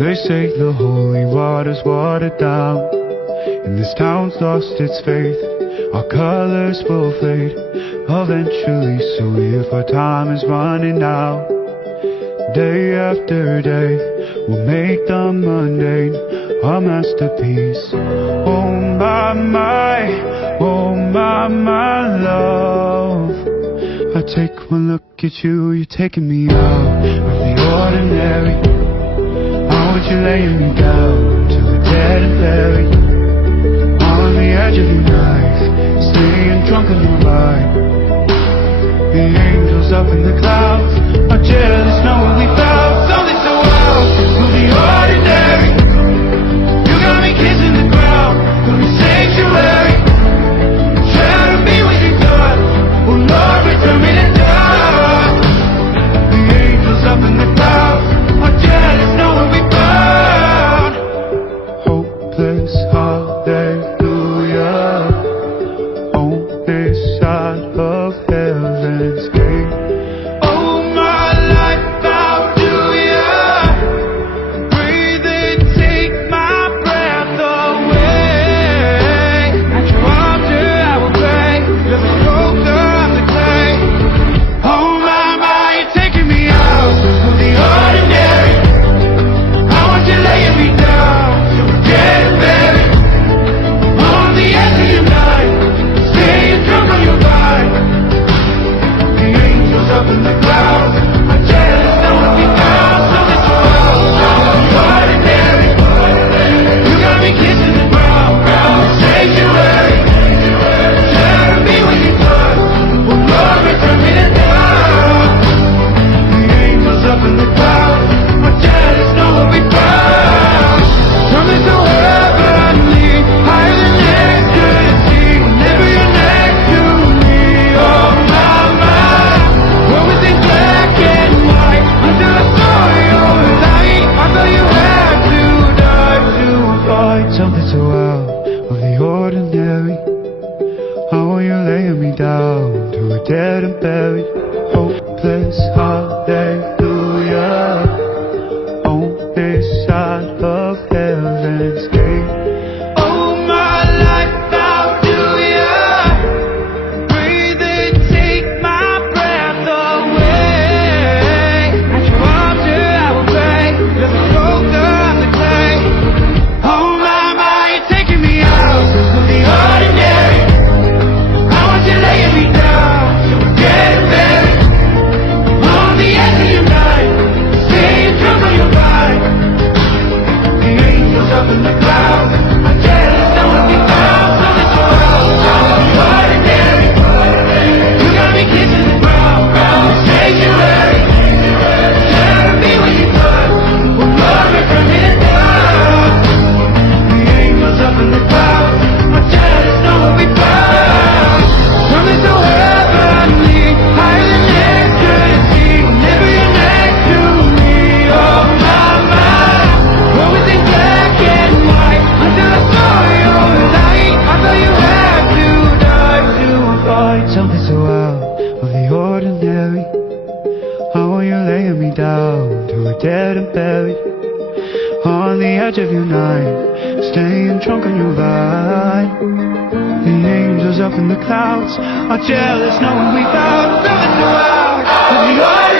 They say the holy water's watered down, and this town's lost its faith. Our colors will fade eventually, so if our time is running out, day after day we'll make the mundane a masterpiece. Oh my love, I take one look at you, you're taking me out of the ordinary. I want you laying me down to the dead and buried, on the edge of your knife, staying drunk on your mind. The angels up in the clouds are jealous knowing we found something so wild. We'll be ordinary. You got me kissing the ground, got me sanctuary. Try to be what you got, oh Lord, return me to die. The angels up in the clouds are jealous knowing we found hopeless hallelujah on this side of heaven's gate. Oh my life, how do ya breathe and take my breath away? At your altar I will pray, you're the sculptor, I'm the clay. Oh my, you're taking me out of the ordinary. I want you laying me down till we're dead and buried, on the edge of your night, staying drunk on your vibe. The angels up in the clouds are jealous knowing we found something so wild. Ordinary, you got me kissing the ground, sanctuary. Try to be what you thought, oh Lord, return me to die. The angels up in the clouds are jealous knowing we found something so heavenly, higher than ecstasy. Whenever you're next to me, oh my, what was in black and white until I saw your light? I thought you had to die to find something so out of the ordinary. How are you laying me down to a dead and buried, hopeless hallelujah on this side of heaven's gate. Oh my life, how do ya breathe and take my breath away? At your altar I will pray, you're the sculptor, I'm the clay. Oh my, you're taking me out of the ordinary. I want you laying me down till we're dead and buried, on the edge of your night, staying drunk on your vibe. The angels up in the clouds are jealous knowing we found something so wild. Ordinary, you got me kissing the ground, sanctuary. Try to be what you thought, oh Lord, return me to die. The angels up in the clouds are jealous knowing we found something so heavenly, higher than ecstasy. Whenever you're next to me, oh my, what was in black and white until I saw your light? I thought you had to die to find something so out of the ordinary. How are you laying me down to a dead and buried, on the edge of your night, staying drunk on your vine. The angels up in the clouds are jealous knowing we found something so out of the ordinary.